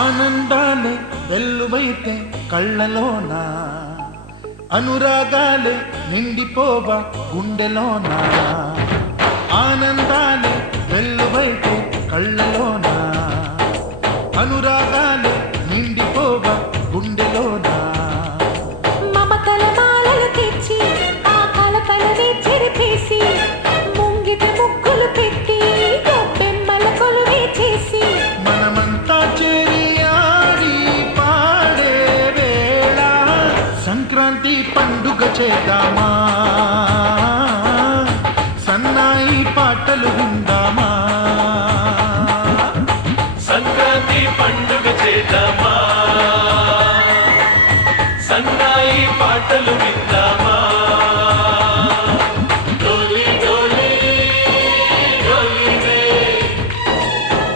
ఆనందాలే వెల్లువైతే కళ్ళలోనా, అనురాగాలే నిండిపోవా గుండెలోనా. ఆనందాలే వెల్లువైతే కళ్ళలోనా, అనురాగాలే నిండిపోవా గుండెలోనా. మమతల మాలలు తెచ్చి ఆ కలపలనే చెరిపేసి, ముంగిట ముగ్గులు పెట్టి బెమ్మల కొలువే చేసి, మనమంతా చేరి ఆడి పాడే వేళ సంక్రాంతి పండుగ చేద్దామా, సన్నాయి పాటలు విందామా. సంక్రాంతి పండుగ చేద్దామా, సన్నాయి పాటలు విందామా. డోలి డోలి డోలి రే,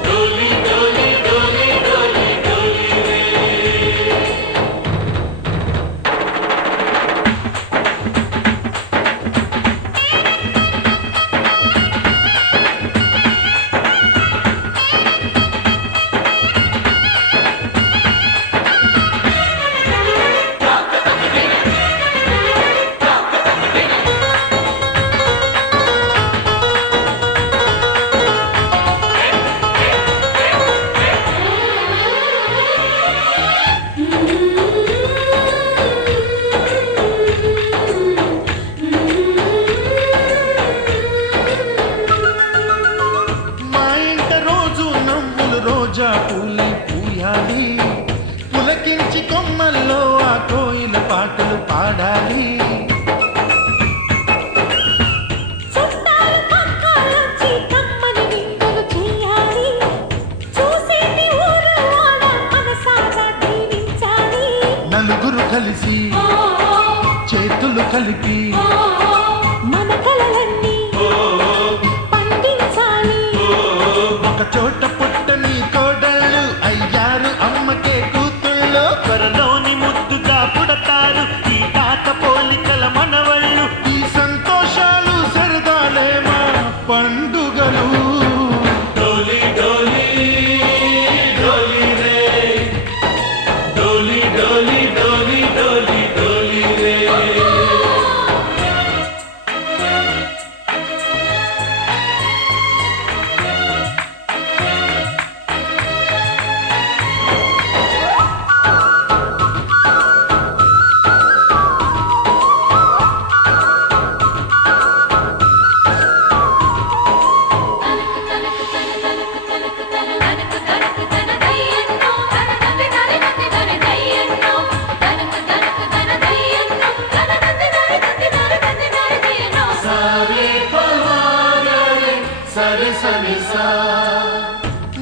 డోలి డోలి డోలి డోలి డోలి రే. మా ఇంట రోజు నవ్వులు రోజా పూలై పూయాలి, పులకించి కొమ్మల్లో ఆ కోయిల పాటలు పాడాలి. చుట్టాలు పక్కాలొచ్చి కమ్మని విందులు చేయాలి, చూసేటి ఊరు వాడ మనసారా దీవించాలి. నలుగురు కలిసి చేతులు కలిపి మన కలలన్నీ పండించాలి. ఒక చోట పుట్టని కోడళ్ళు అయ్యారు అమ్మకే కూతుళ్ళు, త్వరలోని ముద్దుగా పుడతారు ఈ తాత పోలికల మనవళ్ళు. ఈ సంతోషాలు సరదాలే మా పండుగలు. డోలి డోలి డోలి రే, డోలి డోలి డోలి డోలి డోలి రే.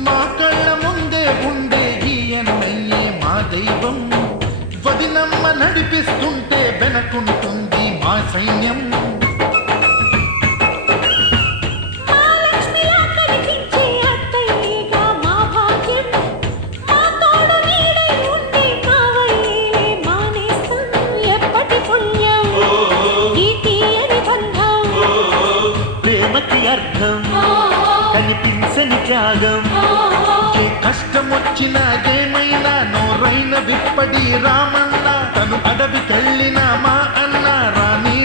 మా కళ్ళ ముందే ఉండే ఈ అన్నయ్యే మా దైవం, వదినమ్మ నడిపిస్తుంటే వెనకుంటుంది మా సైన్యం. మహాలక్ష్మిలా కనిపించే అత్తయ్యగా మా భాగ్యం, మా తోడు నీడై ఉండే కావయ్యేలే మా నేస్తం. ఎప్పటి పుణ్యం ఈ తీయని బంధం, ప్రేమకి అర్థం కనిపించని త్యాగం. ఏ కష్టం వచ్చినా ఏమైనా నోరైన విప్పడి రామన్న, తను అడవికెళ్ళిన మా అన్న రాణి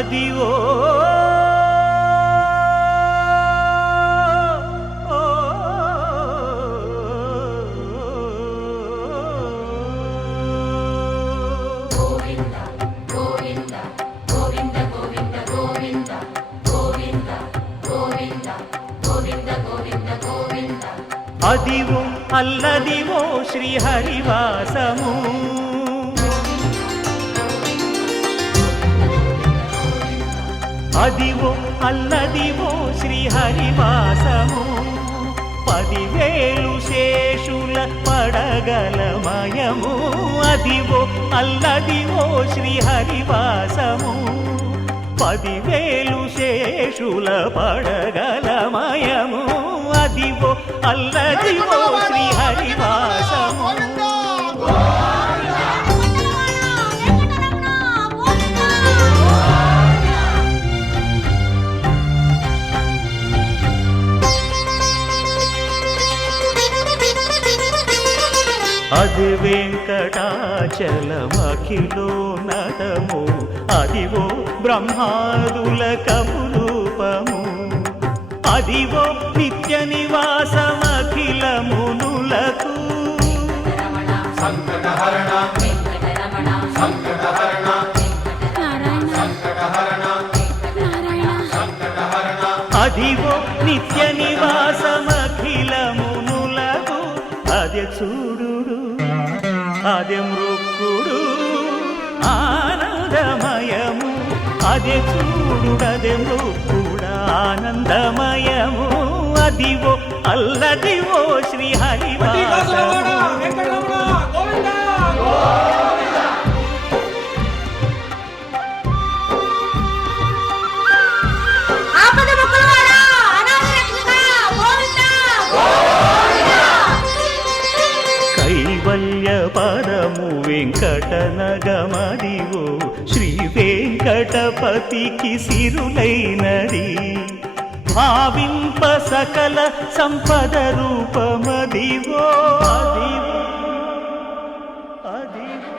అదివో అదివో అల్లదివో శ్రీహరివాసము అదివో అల్లదివో శ్రీహరివాసము 10,000 శేషుల పడగలమయము అదివో అల్లదివో శ్రీహరివాసము 10,000 శేషుల పడగలమయము అదివో అల్లదివో శ్రీహరివాసము అది వెంకటాచలమఖిలో నటము అదివో బ్రహ్మాదుల కపురూపము అదివో నిత్య నివాసమఖిల మునులకు సంకటహరణ సంకటహరణ సంకటహరణ సంకటహరణ అదివో నిత్య నివాసమఖిల మునులకు అదే చూడు అదే మృక్కుడు ఆనందమయము అదే చూడు అదే మృక్కుడు ఆనందమయము అదివో అల్లదివో శ్రీహరివాసము కైవల్య పరము వెంకటనగమదివో శ్రీ వెంకటపతికి సిరులైనది భావింప సకల సంపద రూపమదివో అదివో అదివో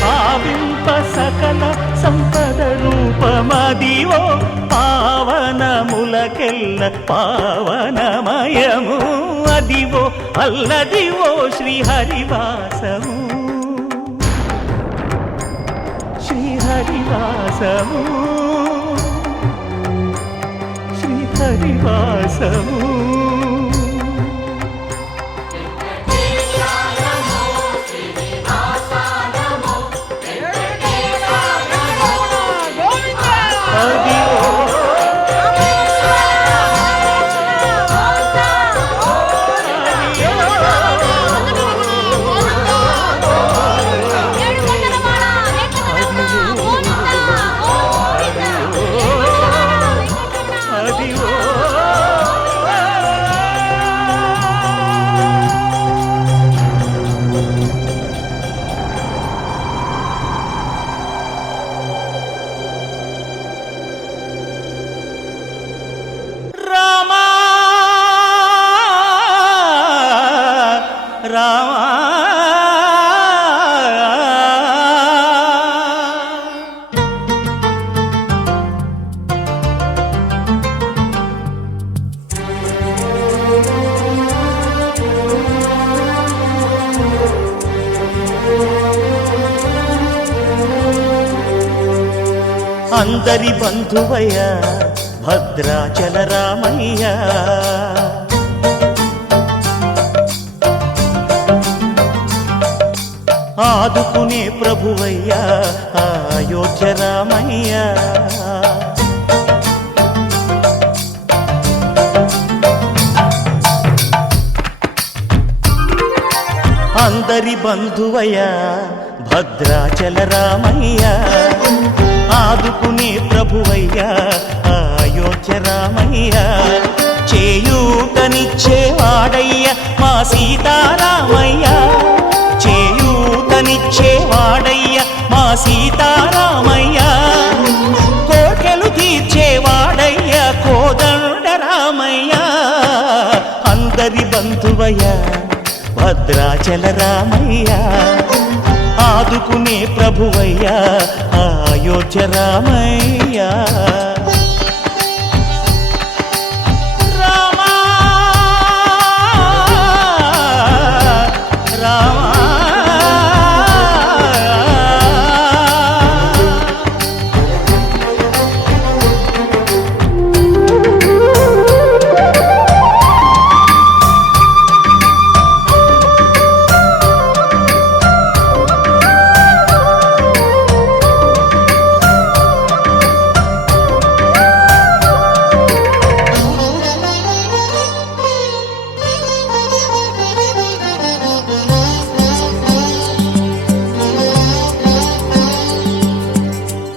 భావింప సకల సంపద రూపమదివో పావనములకెల్ల పావనమయము అదివో అల్లదివో శ్రీహరివాసము శ్రీహరివాసము శ్రీహరివాసము అందరి బంధువయ్య భద్రాచల రామయ్య ఆదుకునే ప్రభువయ్య అయోధ్య రామయ్య అందరి బంధువయ్య భద్రాచల రామయ్య ఆదుకునే ప్రభువయ్య అయోధ్య రామయ్య చేయూతనిచ్చేవాడయ్య మా సీతారామయ్య చేయూతనిచ్చేవాడయ్య మా సీతారామయ్య కోర్కెలు తీర్చేవాడయ్య కోదండ రామయ్య అందరి బంధువ బంధువయ్యా భద్రాచల రామయ్య ఆదుకునే ప్రభువయ్యా అయోధ్య రామయ్య రామా రామా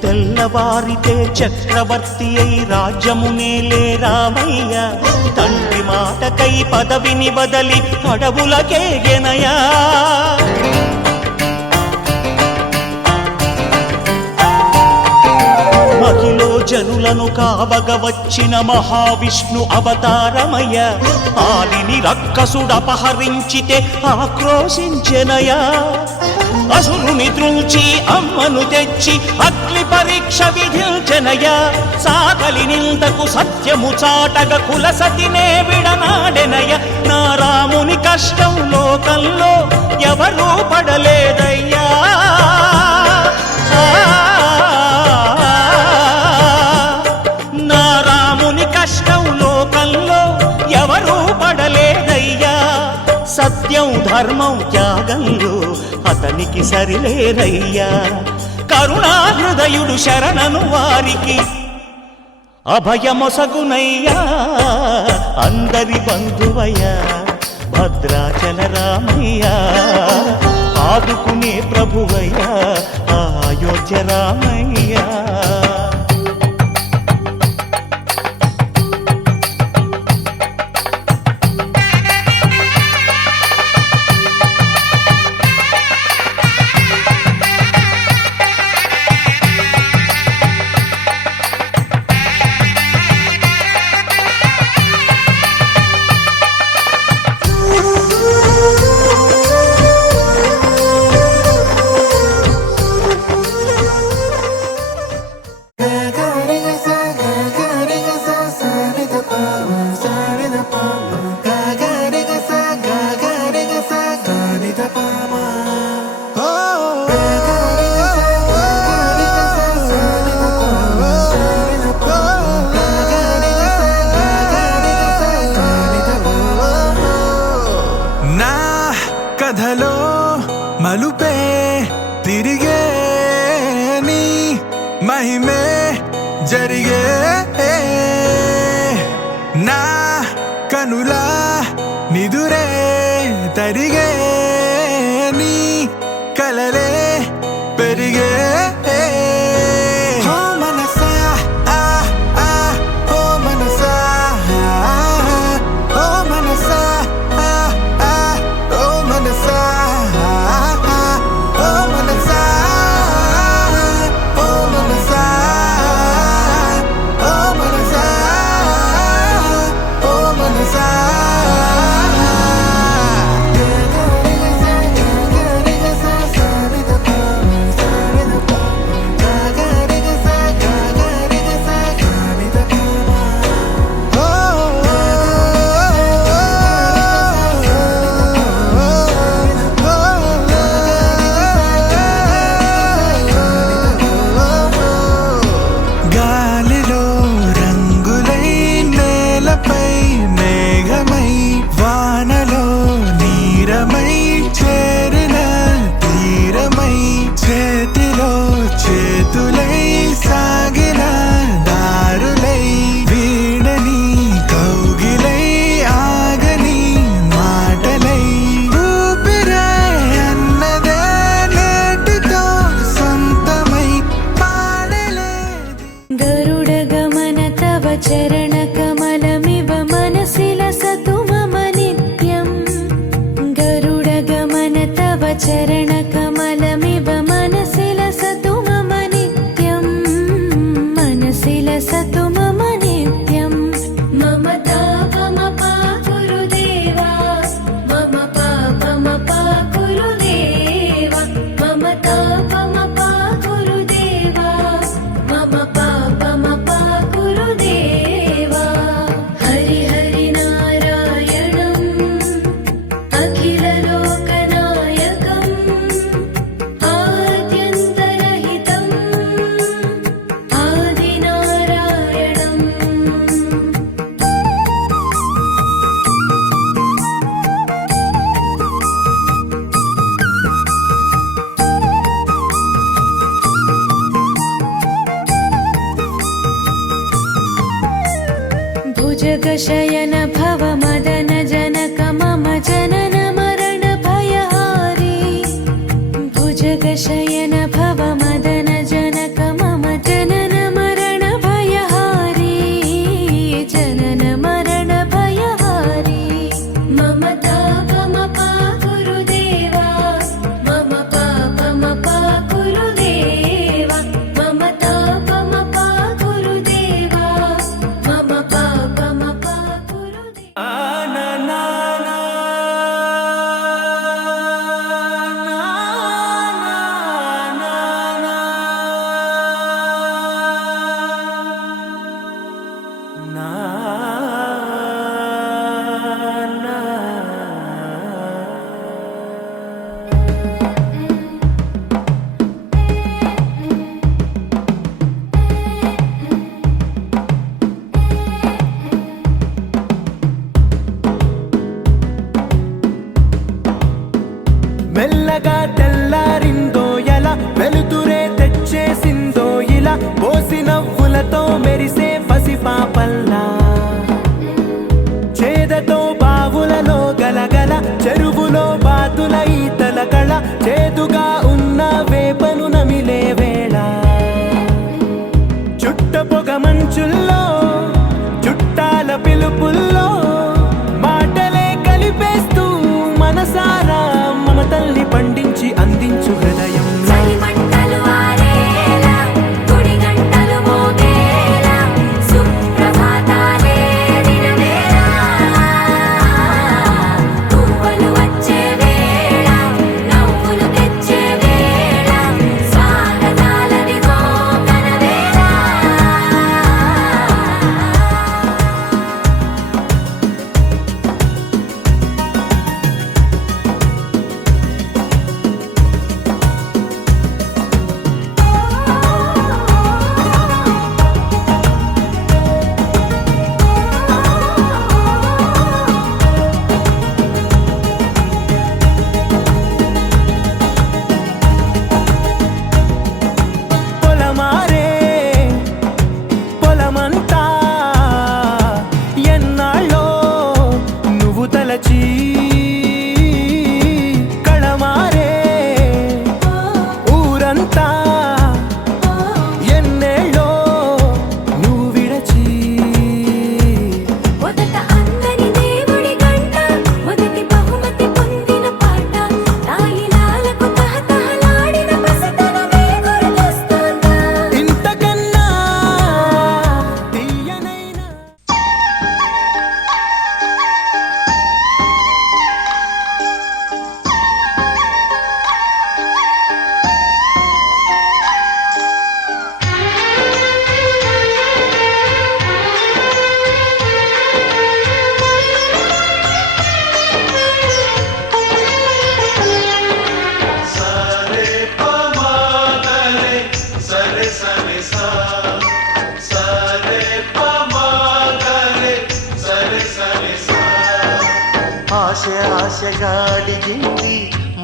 తెల్లవారితే చక్రవర్తి అయి రాజ్యమునేలే రామయ్య తండ్రి మాటకై పదవిని బదలి అడవులకేగెనయా మహిలో జనులను కావగ వచ్చిన మహావిష్ణు అవతారమయ్య ఆలిని రక్కసుడపహరించితే ఆక్రోశించెనయా అసురుని త్రుంచి అమ్మను తెచ్చి అగ్ని పరీక్ష విధించెనయా సాగలి నిందకు సత్యము చాటగ కులసతినే విడనాడెనయ నా రాముని కష్టం లోకంలో ఎవరూ పడలేదయ్యా నా రాముని కష్టం లోకంలో ఎవరూ పడలేదయ్యా సత్యం ధర్మం త్యాగంలో అతనికి సరిలేరయ్యా కరుణా హృదయుడు శరణను వారికి అభయమొసగునయ్యా అందరి బంధువయ్యా భద్రాచల రామయ్య ఆదుకునే ప్రభువయ్యా అయోధ్య రామయ్య కథలో మలుపే తిరిగే నీ మహిమే జరిగే నా కనులా నిదురే తరిగే నీ కలలే పెరిగే चरणकमलमिव मनसि लसतु मम नित्यम् गरुडगमन तव चरणकमलमिव मनसि लसतु मम नित्यम् मनसि लसतु मम नित्यम् मम तापमपा गुरुदेवा भुजगशयन भव मदन जनक मम जनन मरण भयहारी भुजगशयन भव मदन जनक मम जनन मरण भयहारी जनन मरण भयहारी मम तापमपा गुरुदेवा मम पापमपा गुरुदेवा मम तापमपा गुरुदेवा मम पापमपा गुरुदेवा మెల్లగా తెల్లారిందో ఎలా వెలుతురే తెచ్చేసిందో ఇలా పోసి నవ్వులతో మెరిసే పసిపాపల్లా చేదతో బావులలో గలగల చెరువులో బాతుల ఈతల కళ చేదుగా ఉన్న వేపను నమిలే వేళ చుట్ట పొగ మంచుల్లో చుట్టాల పిలుపుల్లో మాటలే కలిపేస్తూ మనసారా మమతల్ని పండించి అందించు హృదయం మంటలు ఆరేలా గుడి గంటలు మోగేలా సుప్రభాతాలే దినవేళ పువ్వులు వచ్చే వేళ నవ్వులు తెచ్చే వేళ స్వాగతాలదిగో కనవేళ పొలమారే పొలమంతా ఎన్నాళ్ళో నువ్వు తలచి కళమారే ఊరంతా ఎన్నేళ్ళో నువ్వు విడచి మొదట అందని దేవుడి గంట మొదటి బహుమతి పొందిన పాట తాయిలాలకు తహతహలాడిన పసితనమే గుర్తొస్తుందా ఇంతకన్నా తీయనైనా సరే పమాగరే సరే సరే సా సరే పమాగరే సరే సరే సా ఆశ ఆశగా అడిగింది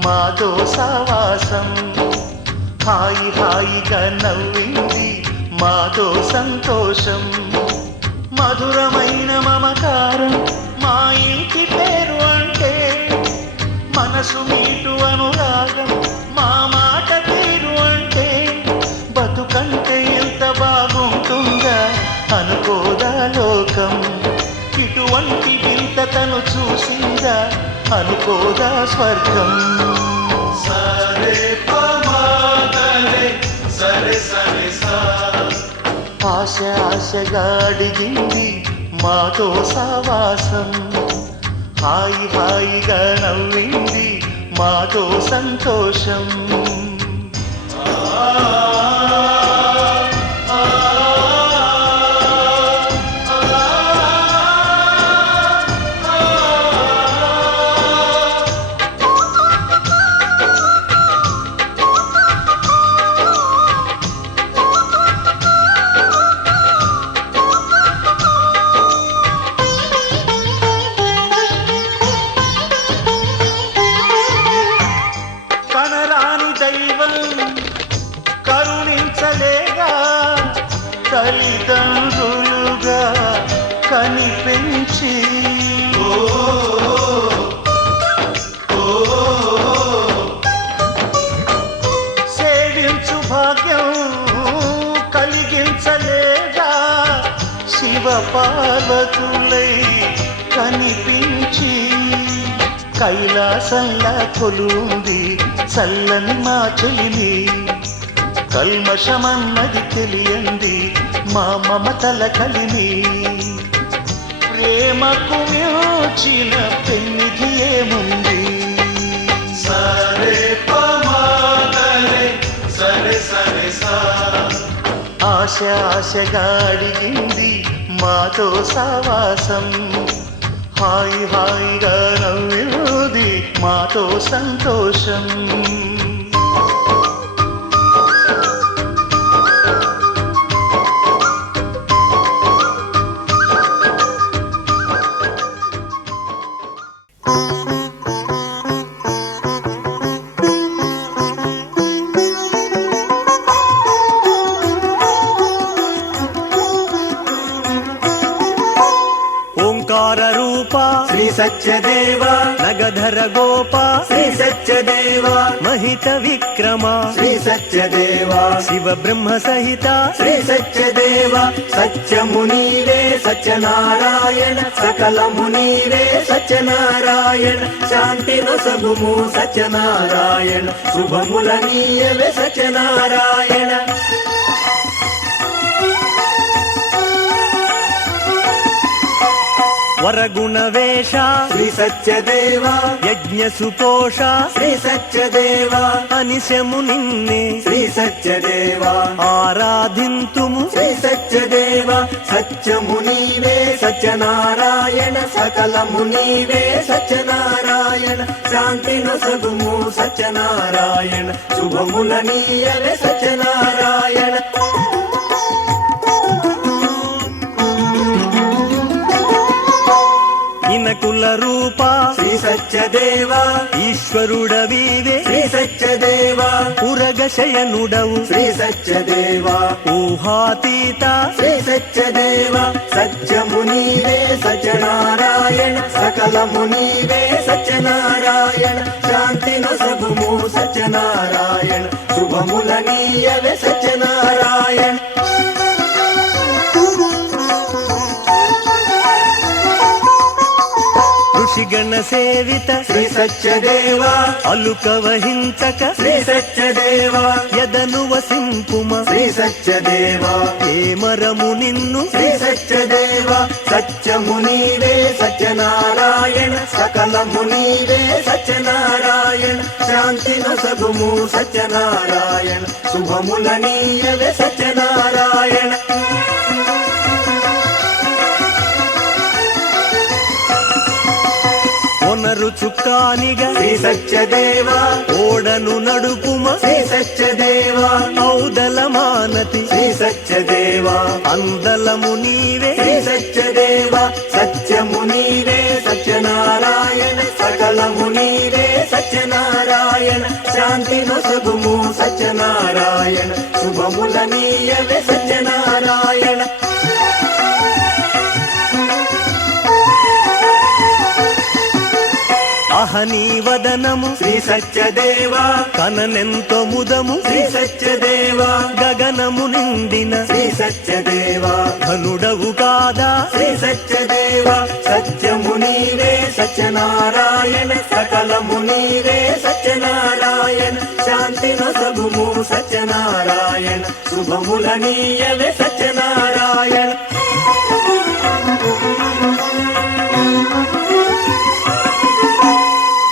మాతో సావాసం హాయి హాయిగా నవ్వింది మాతో సంతోషం మధురమైన మమకారం మా ఇంటి పేరు అంటే మనసు మీటు అనురాగం మా మాట తీరు అంటే బతుకంటే ఎంత బాగుంటుందా అనుకోదా లోకం ఇటువంటి వింత తను చూసిందా అనుకోదా స్వర్గం సరే పమాగరే సరే సరే సా ఆశ ఆశగా అడిగింది మాతో సావాసం హాయి హాయిగా నవ్వింది మాతో సంతోషం కనరాని దైవం కరుణించలేగా తల్లిదండ్రులుగా కనిపించి సేవించు భాగ్యం కలిగించలేదా శివ పార్వతులై కనిపించి కైలాసంలా కొలుంది చల్లని మా చెలిమి కల్మషమన్నది తెలియంది మా మమతల కలిమి ప్రేమకు మించిన పెన్నిధి ఏముంది సరే పమాగరే సరే సరే సా ఆశ ఆశగా అడిగింది మాతో సావాసం హాయి హాయిగా నవ్వింది మాతో సంతోషం ఓంకార రూప శ్రీ సత్యదేవ నగధర గోప శ్రీ సత్యదేవ మహిత విక్రమ శ్రీ సత్యదేవ శివ బ్రహ్మ సహిత శ్రీ సత్యదేవ సత్యమునీవే సత్యనారాయణ సకలమునీవే సత్యనారాయణ శాంతి నొసగుము సత్యనారాయణ శుభముల నీయవే సత్యనారాయణ వరగుణ వేష శ్రీ సత్యదేవ యజ్ఞ సుపోష శ్రీ సత్యదేవ అనిశము నిన్నే శ్రీ సత్యదేవ ఆరాధింతుము శ్రీ సత్యదేవ సత్యమునీవే సత్యనారాయణ సకలమునీవే సత్యనారాయణ శాంతి నొసగుము సత్యనారాయణ శుభముల నీయవే సత్యనారాయణ ఇనకుల రూప శ్రీ సత్యదేవ ఈశ్వరుడవీవే శ్రీ సత్యదేవ పురగ శయనుడవు శ్రీ సత్యదేవ ఊహాతీత శ్రీ సత్యదేవ సత్యమునీవే సత్యనారాయణ సకలమునీవే సత్యనారాయణ శాంతి నొసగుము సత్యనారాయణ శుభముల నీయవే సత్యనారాయణ ఋషిగణ సేవిత శ్రీ సత్యదేవ అలుక వహించక శ్రీ సత్యదేవ యదను వసింపుమ శ్రీ సత్యదేవ ఏమరము నిన్ను శ్రీ సత్యదేవ సత్యమునీవే సత్యనారాయణ సకలమునీవే సత్యనారాయణ శాంతి నొసగుము సత్యనారాయణ శుభముల నీయవే సత్యనారాయణ ఒనరు చుక్కానిగా శ్రీ సత్యదేవ ఓడను నడుపుమ శ్రీ సత్యదేవ ఔదల మానతి శ్రీ సత్యదేవ అందలము నీవే శ్రీ సత్యదేవ సత్యమునీవే సత్యనారాయణ సకలమునీవే సత్యనారాయణ శాంతి నొసగుము సత్యనారాయణ శుభముల నీయవే సత్యనారాయణ అహనీ వదనము శ్రీ సత్యదేవ కననెంతో ముదము శ్రీ సత్యదేవ గగనము నిండిన శ్రీ సత్యదేవ ధనుడవు కాదా శ్రీ సత్యదేవ సత్యమునీవే సత్యనారాయణ సకలమునీవే సత్యనారాయణ శాంతి నొసగుము సత్యనారాయణ శుభముల నీయవే సత్యనారాయణ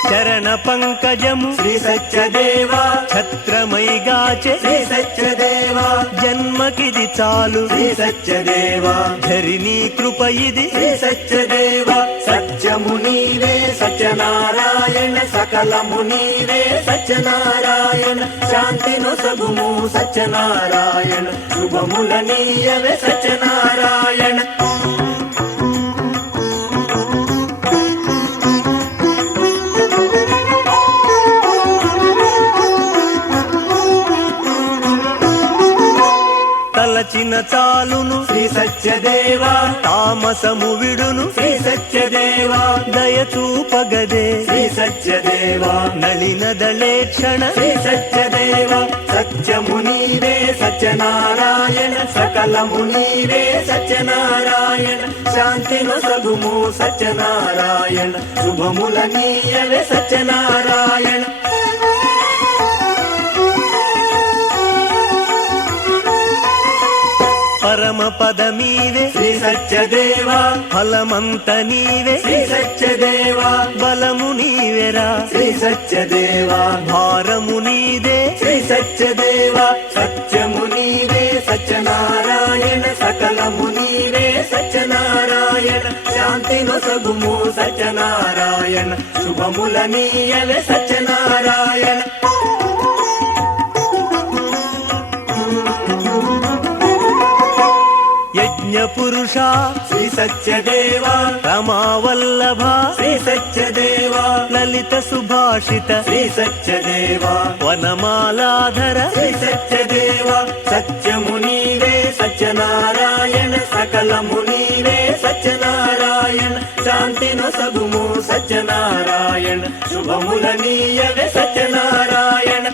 చరణ పంకజము శ్రీ సత్యదేవ ఛత్రమైగాచే శ్రీ సత్యదేవ జన్మకిది చాలు శ్రీ సత్యదేవ ధరినీ కృప ఇది శ్రీ సత్యదేవ సత్యమునీవే సత్యనారాయణ సకలమునీవే సత్యనారాయణ శాంతి నొసగుము సత్యనారాయణ శుభముల నీయవే సత్యనారాయణ తలచిన చాలును శ్రీ సత్యదేవా తామసము విడును శ్రీ సత్యదేవా దయచూపగదే శ్రీ సత్యదేవా నళినదళే క్షణ శ్రీ సత్యదేవా సత్యము నీవే సత్యనారాయణ సకలము నీవే సత్యనారాయణ శాంతి నొసగుము సత్యనారాయణ శుభముల నీయవే సత్యనారాయణ పరమ పదమీవే శ్రీ సత్యదేవా ఫలమంత నీవే శ్రీ సత్యదేవా బలము నీవెరా శ్రీ సత్యదేవా భారము నీదే శ్రీ సత్యదేవా సత్యము నీవే సత్యనారాయణ సకలము నీవే సత్యనారాయణ శాంతి నొసగుము సత్యనారాయణ శుభముల నీయవే సత్యనారాయణ యజ్ఞ పురుష శ్రీ సత్యదేవా రమావల్లభ శ్రీ సత్యదేవా లలిత సుభాషిత శ్రీ సత్యదేవా వనమాలాధర శ్రీ సత్యదేవా సత్యము నీవే సత్యనారాయణ సకలము నీవే సత్యనారాయణ శాంతి నొసగుము సత్యనారాయణ శుభముల నీయవే సత్యనారాయణ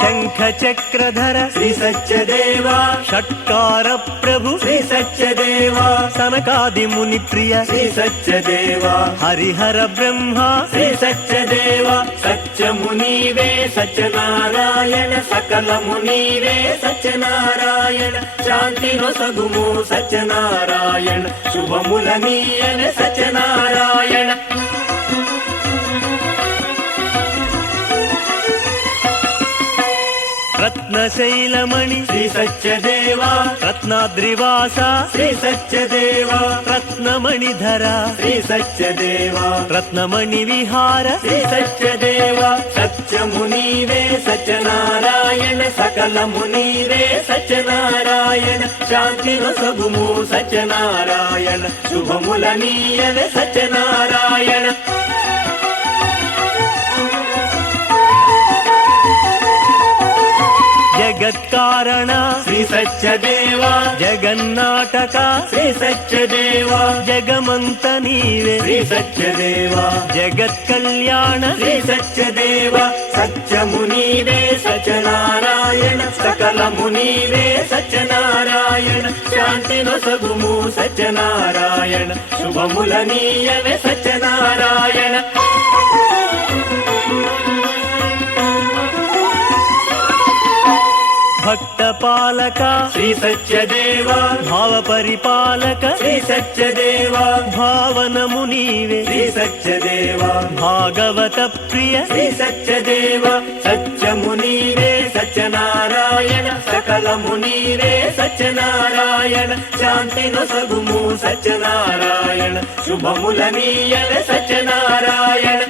శంఖ చక్రధర శ్రీ సత్యదేవా షట్కార ప్రభు శ్రీ సత్యదేవా సనకాది ముని ప్రియ శ్రీ సత్యదేవా హరిహర బ్రహ్మ శ్రీ సత్యదేవా సత్యము నీవే సత్యనారాయణ సకలము నీవే సత్యనారాయణ శాంతి నొసగుము సత్యనారాయణ శుభముల నీయవే సత్యనారాయణ రత్నశైలమణి శ్రీ సత్యదేవా రత్నాద్రివాస శ్రీ సత్యదేవా రత్నమణిధర శ్రీ సత్యదేవా రత్నమణి విహార శ్రీ సత్యదేవా సత్యము నీవే సత్యనారాయణ సకలము నీవే సత్యనారాయణ శాంతి నొసగుము సత్యనారాయణ శుభముల నీయవే సత్యనారాయణ జగత్కారణ శ్రీ సత్యదేవా జగన్నాటక శ్రీ సత్యదేవా జగమంత నీవే శ్రీ సత్యదేవా జగత్ కళ్యాణ శ్రీ సత్యదేవా సత్యము నీవే సత్యనారాయణ సకలము నీవే సత్యనారాయణ శాంతి నొసగుము సత్యనారాయణ శుభముల నీయవే సత్యనారాయణ భక్త పాలక శ్రీ సత్యదేవా భావ పరిపాలక శ్రీ సత్యదేవా భావనము నీవే శ్రీ సత్యదేవా భాగవత ప్రియ శ్రీ సత్యదేవా సత్యము నీవే సత్యనారాయణ సకలము నీవే సత్యనారాయణ శాంతి నొసగుము సత్యనారాయణ శుభముల నీయవే సత్యనారాయణ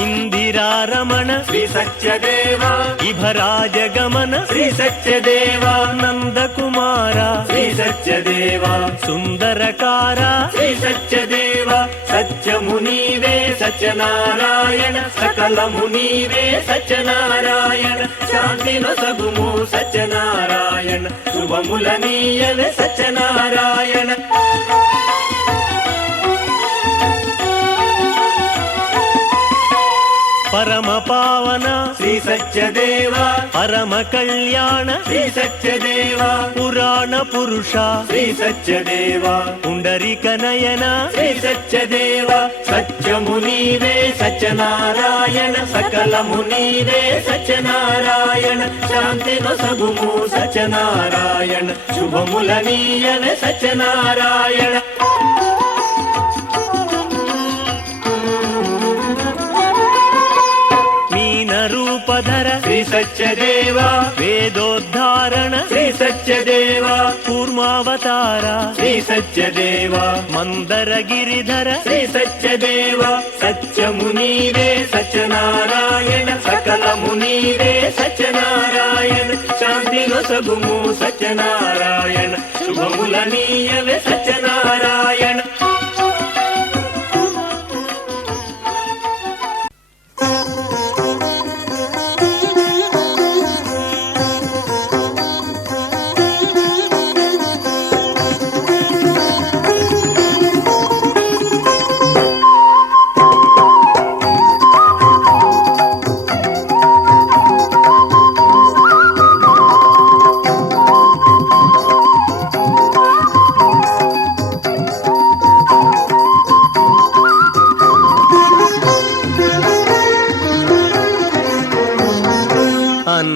ఇందిరారమణ శ్రీ సత్యదేవా ఇభరాజగమన శ్రీ సత్యదేవా నందకుమార శ్రీ సత్యదేవా సుందరకార శ్రీ సత్యదేవా సత్యము నీవే సత్యనారాయణ సకలము నీవే సత్యనారాయణ శాంతి నొసగుము సత్యనారాయణ శుభముల నీయవే సత్యనారాయణ పరమ పావన శ్రీ సత్యదేవా పరమ కళ్యాణ శ్రీ సత్యదేవా పురాణ పురుష శ్రీ సత్యదేవా పుండరిక నయన శ్రీ సత్యదేవా సత్యము నీవే సత్యనారాయణ సకలము నీవే సత్యనారాయణ శాంతి నొసగుము సత్యనారాయణ శుభముల నీయవే సత్యనారాయణ మీన రూపధర శ్రీ సత్యదేవ వేదోద్ధారణ శ్రీ సత్యదేవ కూర్మావతార శ్రీ సత్యదేవ మందర గిరిధర శ్రీ సత్యదేవ సత్యము నీవే సత్యనారాయణ సకలము నీవే సత్యనారాయణ శాంతి నొసగుము సత్యనారాయణ శుభముల నీయవే సత్యనారాయణ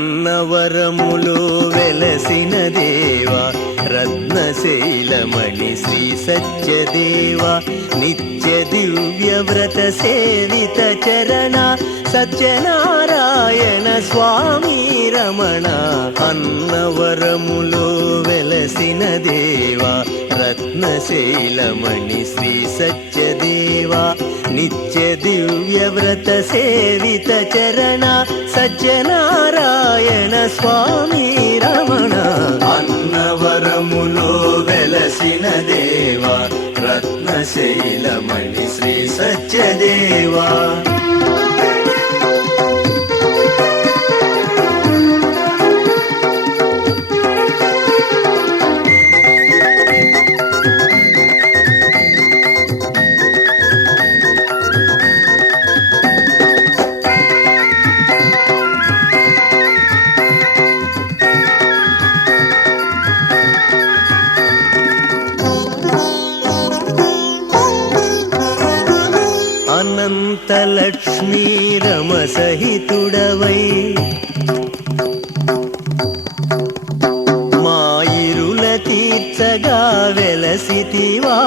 అన్నవరములో వెలసిన దేవా రత్నశైలమణి శ్రీ సత్యదేవ నిత్య దివ్య వ్రత సేవిత చరణ సత్యనారాయణ స్వామి రమణ అన్నవరములో వెలసిన దేవా రత్నశైలమణి శ్రీ సత్యదేవ నిత్య దివ్య వ్రత సేవిత చరణ సత్యనారాయణ స్వామి రమణ అన్నవరములో వెలసిన దేవా రత్నశైలమణి శ్రీ సత్యదేవా అనంతలక్ష్మీ రమ సహితుడవై మాయిరుల తీర్చగా వెలసితివా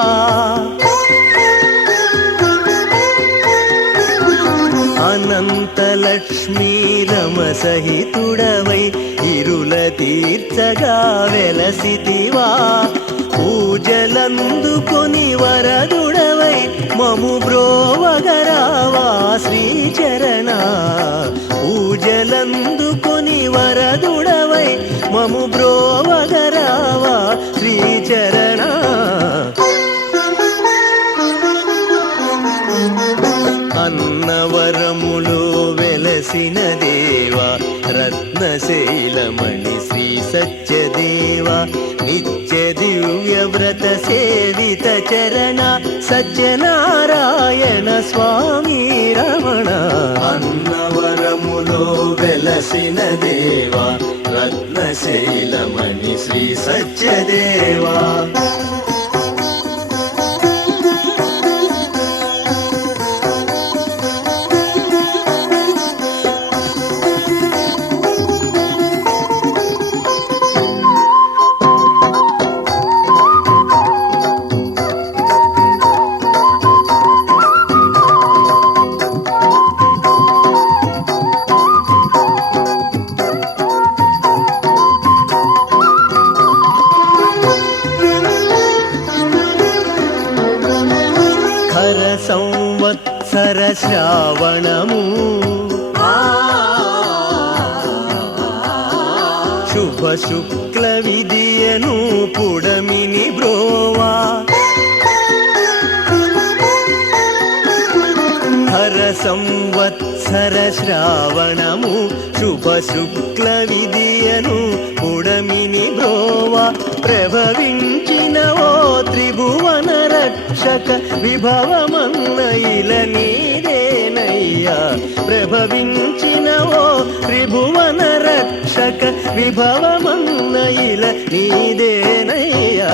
అనంతలక్ష్మీ రమ సహితుడవై ఇరుల తీర్చగా వెలసితివా పూజలందుకొని వరదుడవై మము బ్రోవగరావా శ్రీచరణ పూజలందుకొని వరదుడవై మము బ్రోవగరావా శ్రీచరణ అన్నవరములో వెలసిన దేవా రత్నశైలమణి శ్రీ సత్యదేవ నిత్య దివ్య వ్రత సేవిత చరణ సత్యనారాయణ స్వామి రమణ అన్నవరములో వెలసిన దేవా రత్నశైలమణి శ్రీ సత్యదేవా సంవత్సర శ్రావణము శుభ శుక్ల విదియను పుడమిని బ్రోవా హర సంవత్సర శ్రావణము శుభ శుక్ల విదియను పుడమిని బ్రోవా ప్రభవించిన ఓ త్రిభువన రక్షక విభవమన్నయిల నీదేనయ్యా ప్రభవించిన ఓ త్రిభువన రక్షక విభవమన్నయిల నీదేనయ్యా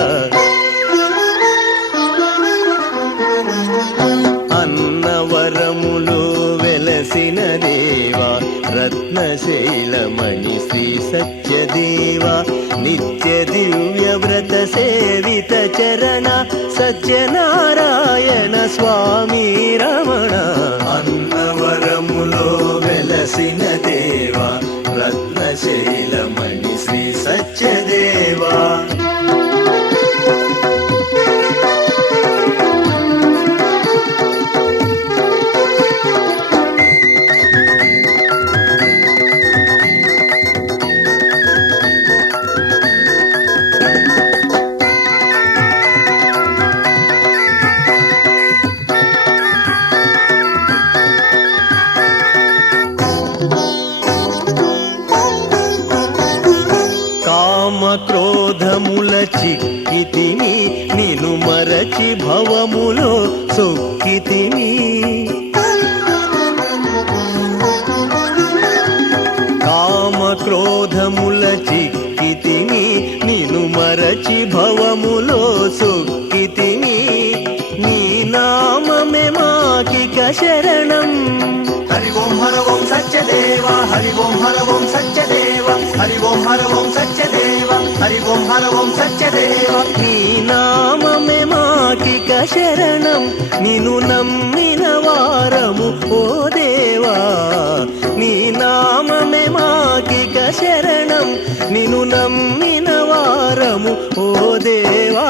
అన్నవరములో వెలసిన దేవా రత్నశైలమణి శ్రీ సత్యదేవ నిత్య దివ్య వ్రత సేవిత చరణ సత్యనారాయణ స్వామి రమణ అన్నవరములో వెలసిన దేవా రత్నశైలమణి శ్రీ సత్యదేవా కామ క్రోధముల చిక్కితిని నిను మరచి భవములో సొక్కితిని కామ క్రోధముల చిక్కితిని నిను మరచి భవములో సొక్కితిని నీ నామమే మాకిక శరణం హరి ఓం హర ఓం సత్యదేవా హరి ఓం హర ఓం సత్యదేవా హరి ఓం హర ఓం సత్యదేవా హరి ఓం హర ఓం సత్యదేవా నీ నామమే మాకిక శరణం నిను నమ్మిన వారము ఓ దేవా నీ నామమే మాకిక శరణం నిను నమ్మిన వారము ఓ దేవా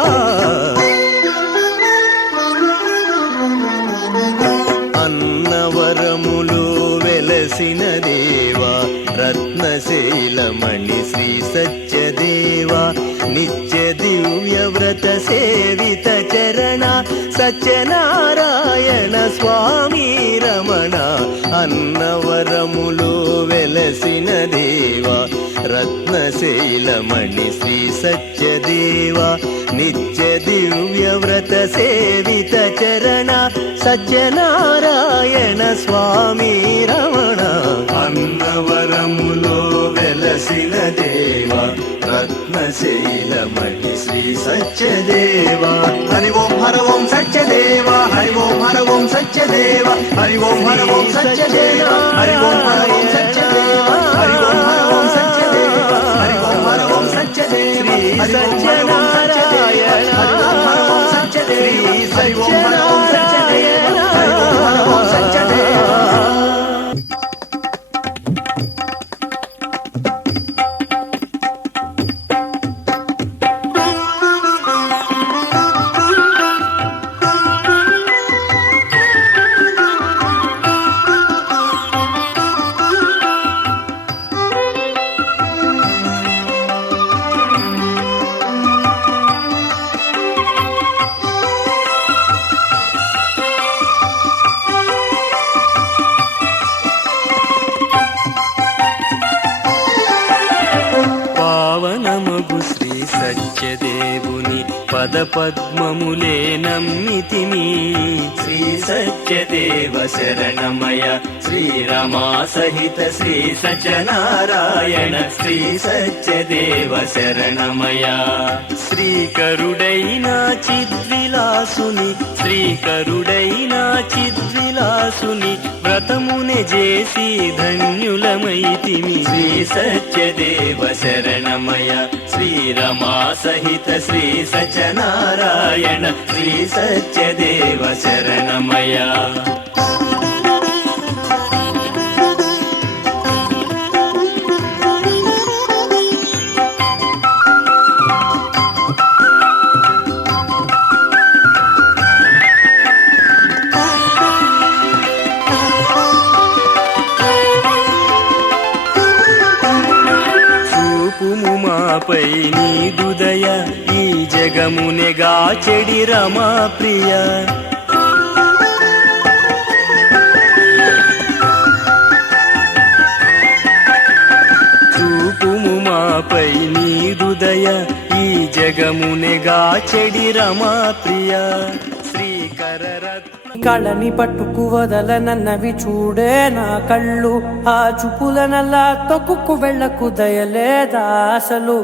అన్నవరములు వెలసిన దేవా రత్నశైలమణి శ్రీ సత్యదేవా నిత్య దివ్య వ్రత సేవిత చరణ సత్యనారాయణ స్వామి రమణ అన్నవరములు వెలసిన దేవా రత్నశైలమణి శ్రీ సత్యదేవా నిత్య దివ్య వ్రత సేవిత చరణ సత్యనారాయణ స్వామి రమణ అన్నవరములో వెలసిన దేవా రత్నశైలమణి శ్రీ సత్యదేవా హరి ఓం హర ఓం సత్యదేవా హరి ఓం హర ఓం సత్యదేవా హరి ఓం హర ఓం సత్యదేవా హరి ఓం హర ఓం సత్యదేవా హరి ఓం హర ఓం సత్యదేవా హరి ఓం హర ఓం సత్యదేవా హరి ఓం హర ఓం సత్యదేవా హరి ఓం హర ఓం సత్యదేవా హరి ఓం హర ఓం సత్యదేవా హరి ఓం హర ఓం సత్యదేవా పావనమగు శ్రీ సత్యదేవుని పదపద్మములే నమ్మితిమి శ్రీ సత్యదేవ శరణమయ శ్రీరమా సహిత శ్రీ సత్యనారాయణ శ్రీ సత్యదేవ శరణమయ శ్రీకరుడైన చిద్విలాసుని శ్రీకరుడైన చిద్విలాసుని వ్రతమునే చేసి ధన్యులమైతిమి శ్రీ సత్యదేవ శరణమయ శ్రీరమా సహిత శ్రీ సత్యనారాయణ శ్రీ సత్యదేవ శరణమయ చూపుము మాపై నీదుదయ ఈ జగమునెగా చెడి రమా ప్రియ చూపుము మాపై నీదుదయ ఈ జగమునెగా చెడి రమా ప్రియ శ్రీకర కళని పట్టుకు వదలనన్నవి చూడే నా కళ్ళు ఆ చూపులనల్లా తొక్కుకు వెళ్ళకు దయలేదా అసలు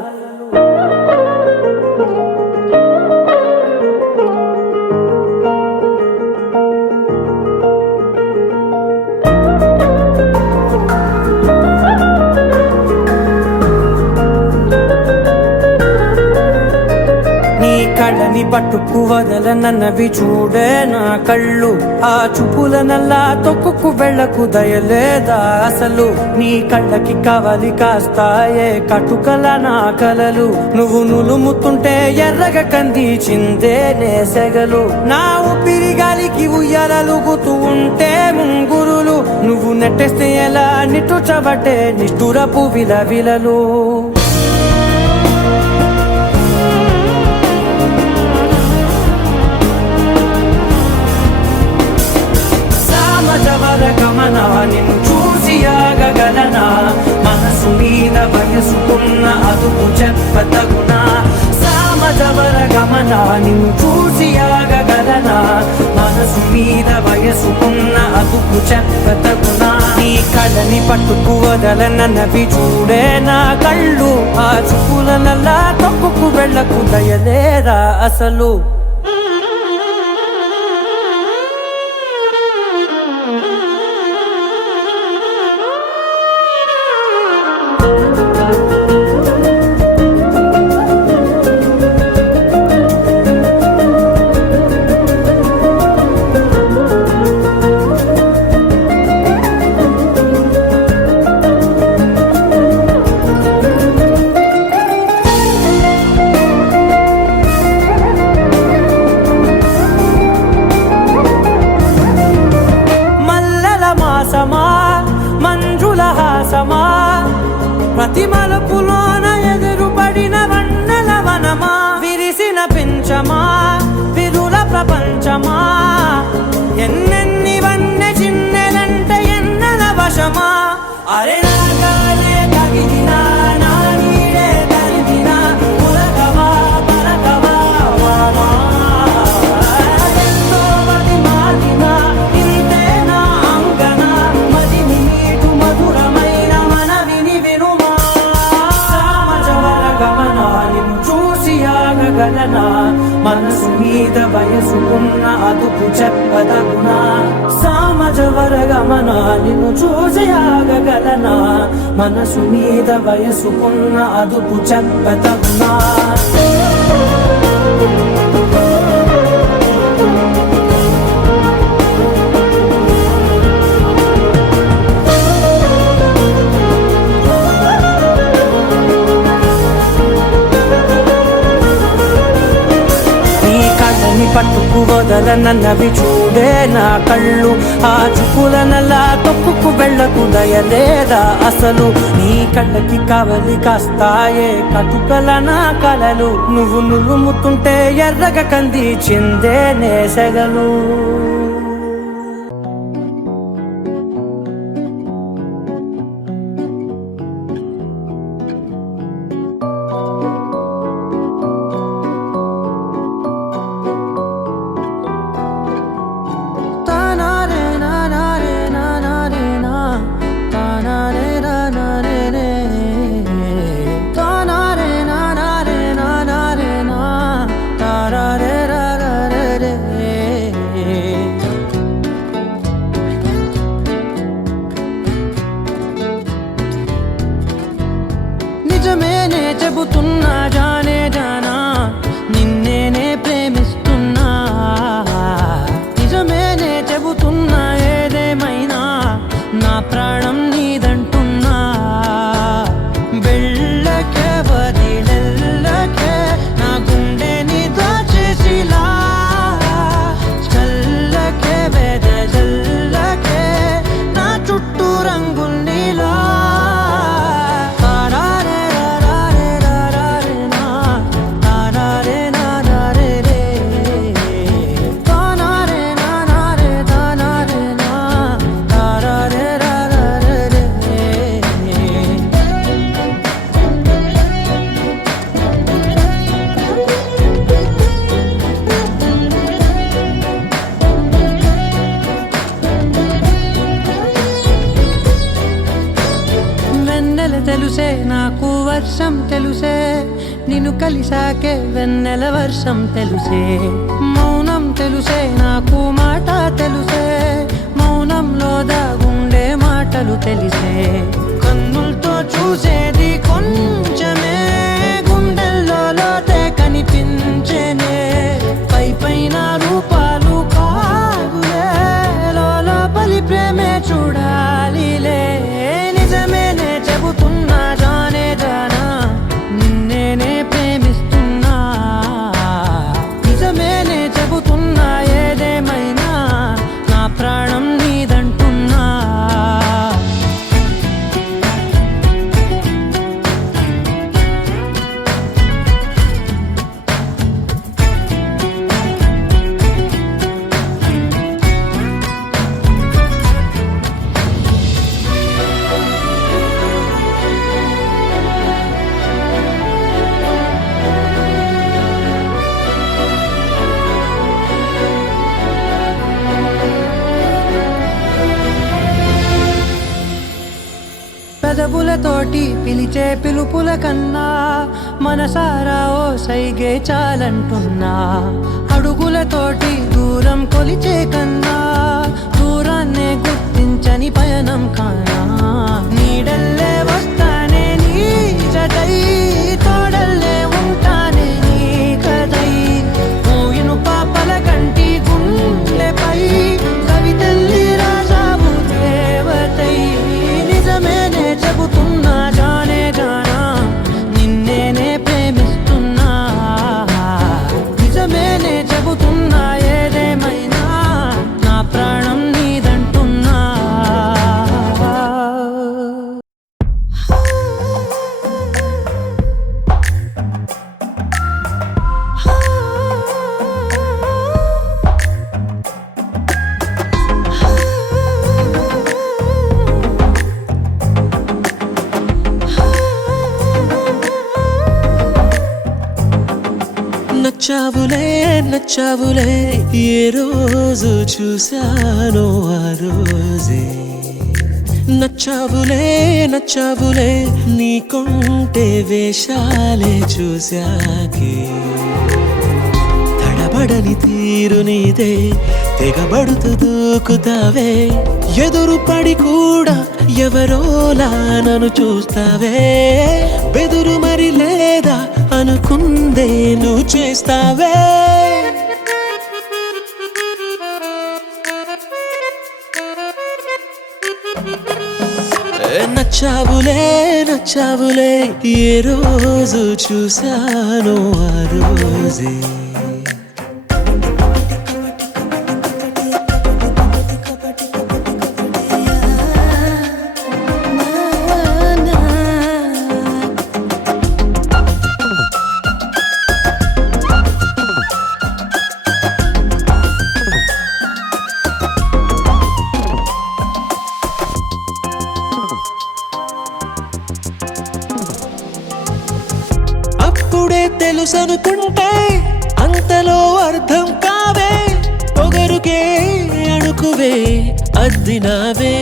నీ కళ్ళని పట్టుకు వదలనన్నవి చూడే నా కళ్ళు ఆ చూపులనల్లా తొక్కుకు వెళ్ళకు దయలేదా అసలు నీ కళ్ళకి కవలి కాస్తాయే కటుకల నా కలలు నువ్వు నులుముతుంటే ఎర్రగ కందిచిందే నేసెగలు నా ఊపిరి గాలికి ఉయ్యాలలుగుతూ ఉంటే ముంగురులు నువ్వు నెట్టేస్తే ఎలా నిట్టుచబట్టే నిష్ఠురపు విలవిలలు గమనా నిన్ను చూసి ఆగగలనా మనసు మీద వయసుకున్న అదుపు చెప్పతగునా సామజవర గమనా నిన్ను చూసి ఆగగలనా మనసు మీద వయసుకున్న అదుపు చెప్పతగునా నీ కళ్ళని పట్టుకు వదలనన్నవి చూడే నా కళ్ళు ఆ చూపులనల్లా తొక్కుకు వెళ్ళకు దయలేరా అసలు మంజుల హాసమా ప్రతి మలుపులోన ఎదురుపడిన వన్నెల వనమా విరిసిన పించమా విరుల ప్రపంచమా ఎన్నెన్ని వన్నె చిన్నెలంటే ఎన్నెల వశమా అరే నాగాలే తగిలినా నా నీడే తరిమినా పులకవా పలకవా వామా ఎంతో మతి మారినా ఇంతే నా అంగన మదిని నీటు మధురమైన మనవిని వినుమా సామజవర గమనా నిన్ను చూసి ఆగగలనా మనసు మీద వయసుకున్న అదుపు చెప్పదగునా సామజవర గమనా నిన్ను చూసి ఆగగలనా మనసు మీద వయసుకున్న అదుపు చెప్పదగునా పట్టుకు వదలనన్నవి చూడే నా కళ్ళు ఆ చూపులనల్లా తొక్కుకు వెళ్ళకు దయలేదా అసలు నీ కళ్ళకి కవలి కాస్తాయే కటుకల నా కలలు నువ్వు నులుముతుంటే ఎర్రగ కందిచిందే నేసెగలు నిజమేనే చెబుతున్నా జానే జానా నిన్నేనే ప్రేమిస్తున్నా నిజమేనే చెబుతున్నా ఏదేమైనా నా ప్రాణం నీదంటున్నా వెళ్ళకే వదిలెల్లకే నా గుండెని దాచేసిలా చల్లకే వెదజల్లకే నా చుట్టూ రంగుల్నిలా తెలుసే నాకు వర్షం తెలుసే నిన్ను కలిసాకే వెన్నెల వర్షం తెలుసే మౌనం తెలుసే నాకు మాట తెలుసే మౌనంలో దాగుండే మాటలు తెలిసే కన్నులతో చూసేది కొంచెమే గుండెల్లో లోతే కనిపించేనే పెదవులతోటి పిలిచే పిలుపుల కన్నా మనసారా ఓ సైగే చాలంటున్నా అడుగులతోటి దూరం కొలిచే కన్నా దూరాన్నే గుర్తించని పయనం కానా నీడల్లే వస్తానే నీ జతై తోడల్లే ఉంటానే నీ కదై మూయిను పాపల కంటి గుండెపై కవితల్లి రాజావు దేవతై నిజమేనే చెబుతున్నా జానే జానా నిన్నేనే ప్రేమిస్తున్నా నిజమేనే చెబుతున్నా ఏదేమైనా నా ప్రాణం నీదంటున్నా నచ్చావులే నచ్చావులే ఏ రోజు చూశానో ఆ రోజే నచ్చావులే నచ్చావులే నీకుంటే వేషాలే చూశాకే తడబడని తీరు నీదే తెగబడుతూ దూకుతావే ఎదురు పడి కూడా ఎవరోలా నన్ను చూస్తావే బెదురు మరి లేదా అనుకుందే నువ్వు చేస్తావే నచ్చావులే నచ్చావులే ఏ రోజు చూశానో ఆ రోజే అప్పుడే తెలుసనుకుంటే అంతలో అర్థం కావే పొగరుకే అణుకువే అద్దినావే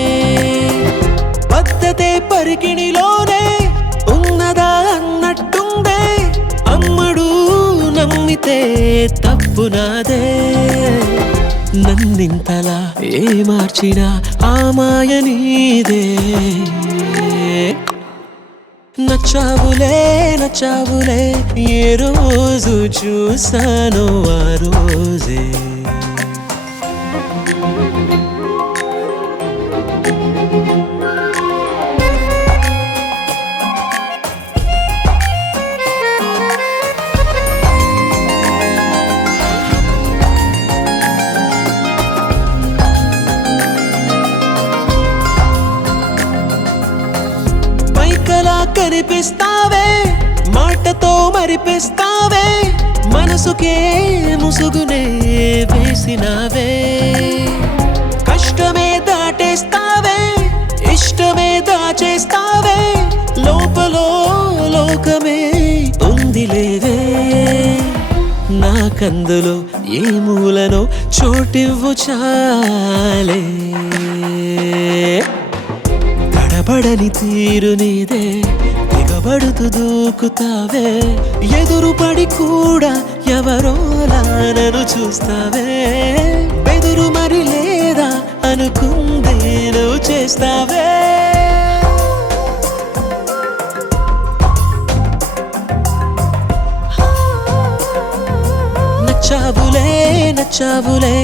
పద్ధతే పరికిణిలోనే ఉన్నదా అన్నట్టుందే అమ్మడు నమ్మితే తప్పు నాదే నన్నింతలా ఏ మార్చినా ఆ మాయ నీదే నచ్చావులే నచ్చావులే ఏ రోజు చూశానో ఆ రోజే పైకలా కనిపిస్తావే మాటతో మరిపిస్తావే మనసుకే ముసుగునే వేసినావే కష్టమే దాటేస్తావే ఇష్టమే దాచేస్తావే లోపలో లోకమే ఉందిలేవే నాకందులో ఏ మూలనో చోటివ్వు చాలే తడబడని తీరు నీదే తెగబడుతూ దూకుతావే ఎదురు పడి కూడా ఎవరోలా నన్ను చూస్తావే బెదురు మరి లేదా అనుకుందే నువ్వు చేస్తావే నచ్చావులే నచ్చావులే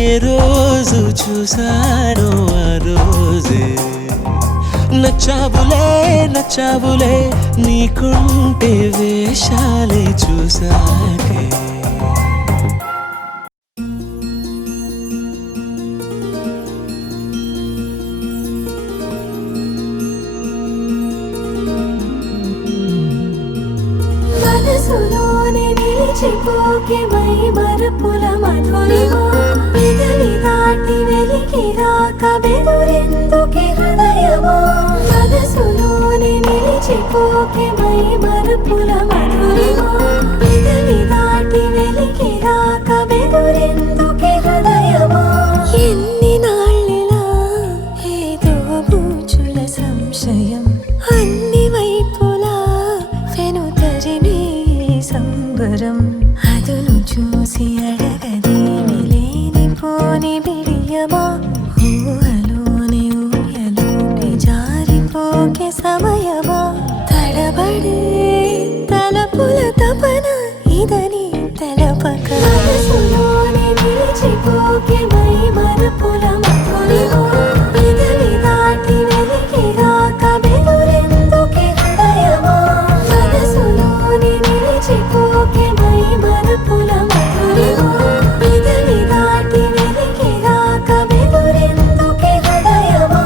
ఏ రోజు చూశానో ఆ రోజే నచ్చావులే నచ్చావులే నీకుంటే వేషాలే చూసాకే మనసులోనే నిలిచిపోకే మై మరపుల మధురిమా పెదవి దాటి వెలికి రాక బెదురెందుకే హృదయమా మనసులోనే నిలిచిపోకే మై మరపుల మధురిమా పెదవి దాటి వెలికి రాక బెదురెందుకే హృదయమా ఎన్ని నాళ్ళిలా ఏదో బూచుల సంశయం సంబరం అదును చూసి అడగదేమి లేనిపోని బిడియమా ఊహలోని ఊయలోకి జారిపోకే సమయమా తడబడే తలపుల తపన ఇదని తెలపక మనసులోని నిలిచిపోకే మై మరపుల మధురిమా పెదవి దాటి వెలికి రాక బెదురెందుకే హృదయమా మనసులోని నిలిచిపోకే మై మరపుల మధురిమా పెదవి దాటి వెలికి రాక బెదురెందుకే హృదయమా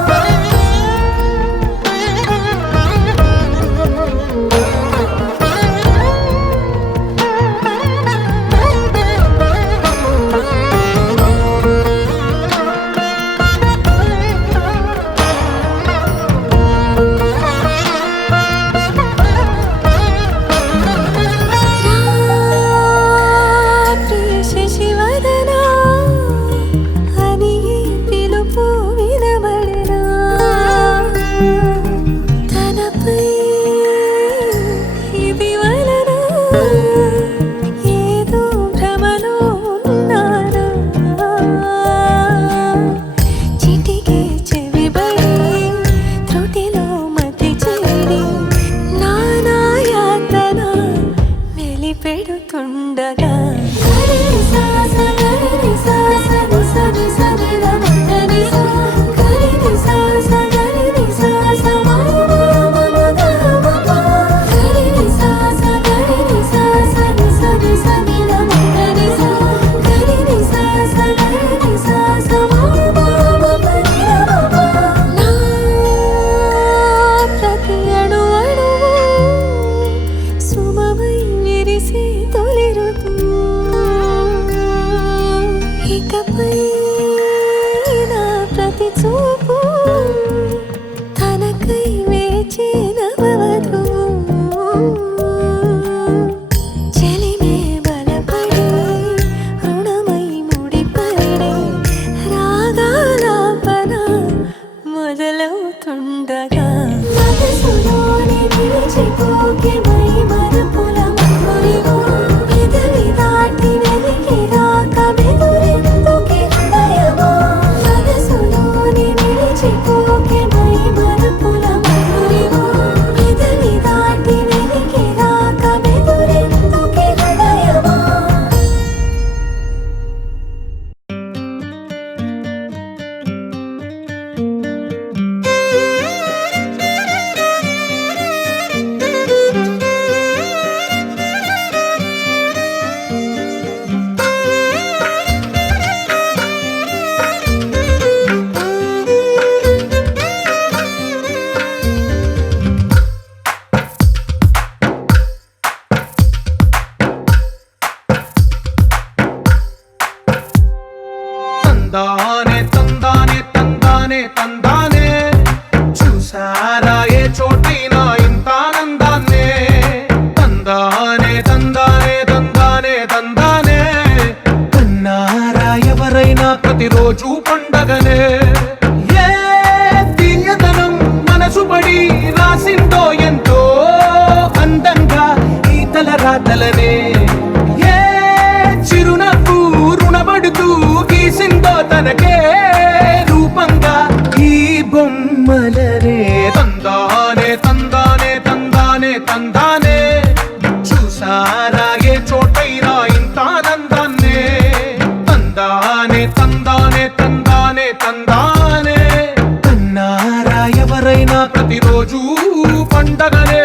శశివదనా అని పిలుపు వినబడనా తనపై ఇది వలన ఏదో భ్రమలో ఉన్నానా చిటికే చెవిబడి త్రుటిలో మతి చేరి నానా యాతన వెలిపెడుతుండగా ప్రతి అణు అణువు సుమమై విరిసి తొలి ఋతువు ఇకపై నా ప్రతి చూపు తనకై వేచి నవవధువు చెలిమే బలపడి రుణమై ముడిపడి రాగాలాపన మొదలవుతుండగా మనసులోని నిలిచిపోకే మై మరపుల మధురిమా పెదవి దాటి వెలికి రాక బెదురెందుకే హృదయమా మనసులోని నిలిచిపోకే మై మరపుల మధురిమా పెదవి దాటి వెలికి రాక బెదురెందుకే హృదయమా తందానే తందానే తందానే తందానే చూసారా ఏ చోటైనా ఇంత ఆనందాన్నే తందానే తందానే తందానే తందానే కన్నారా ఎవరైనా ప్రతిరోజు పండగనే ఏ తీయదనం మనసు పడి రాసిందో ఎంతో అందంగా ఈ తలరాతలనే ఏ చిరునవ్వు రుణపడుతూ గీసిందో తనకే రూపంగా ఈ బొమ్మలనే తందానే తందానే తందానే తందానే చూసారా ఏ చోటైనా ఇంత ఆనందాన్నే తందానే తందానే తందానే తందానే కన్నారా ఎవరైనా ప్రతిరోజు పండగనే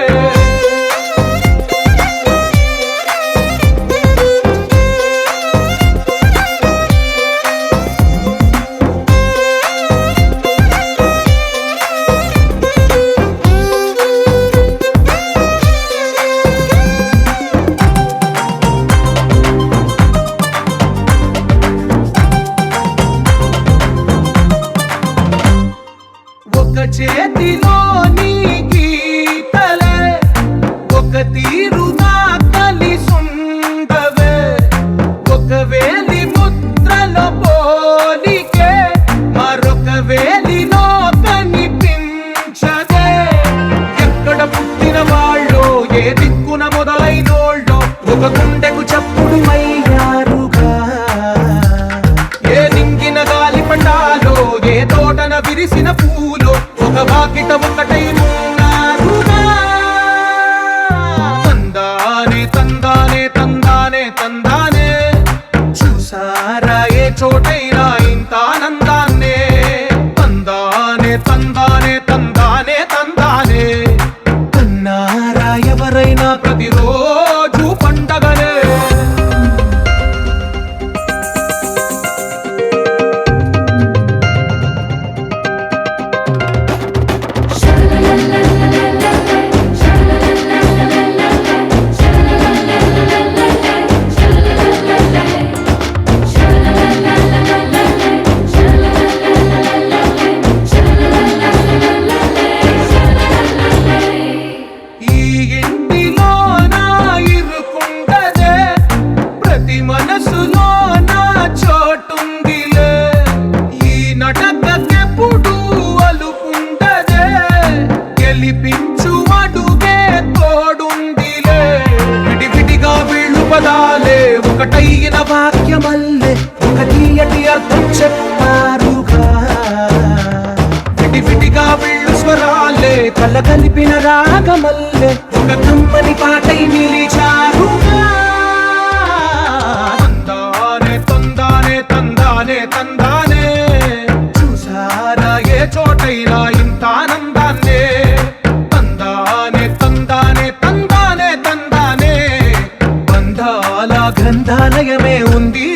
ఒక గుండెకు చప్పుడు అయ్యారుగా. ఏ నింగిన గాలి పండాలో, ఏ తోటన విరిసిన పూలో, ఒక వాకిట ఒకటై ఉన్నారుగా. తందానే తందానే తందానే తందానే, చూసారా ఏ చోటైనా ఇంత ఆనందాన్నే. తందానే తందానే తందానే తందానే, కన్నారా ఎవరైనా ప్రతిరోజు పండగనే. ఈ ఇంటిలో నా ఇరుకుండదే, ప్రతి మనసులో నా చోటుందిలే. ఈ నటకెప్పుడు అలుపుండదే, గెలిపించు అడుగే తోడుందిలే. విడివిడిగా వీళ్ళు పదాలే ఒకటైన వాక్యమల్లే, ఒక తీయటి అర్థం చెప్పారుగా. విడివిడిగా వీళ్ళు స్వరాలే కల కలిపిన రాగమల్లే, ఒక కమ్మని పాటై నిలిచారుగా. తందానే తందానే తందానే తందానే, చూసారా ఏ చోటైనా ఇంత ఆనందాన్నే. తందానే తందానే తందానే తందానే, బంధాల గ్రంథాలయమే ఉంది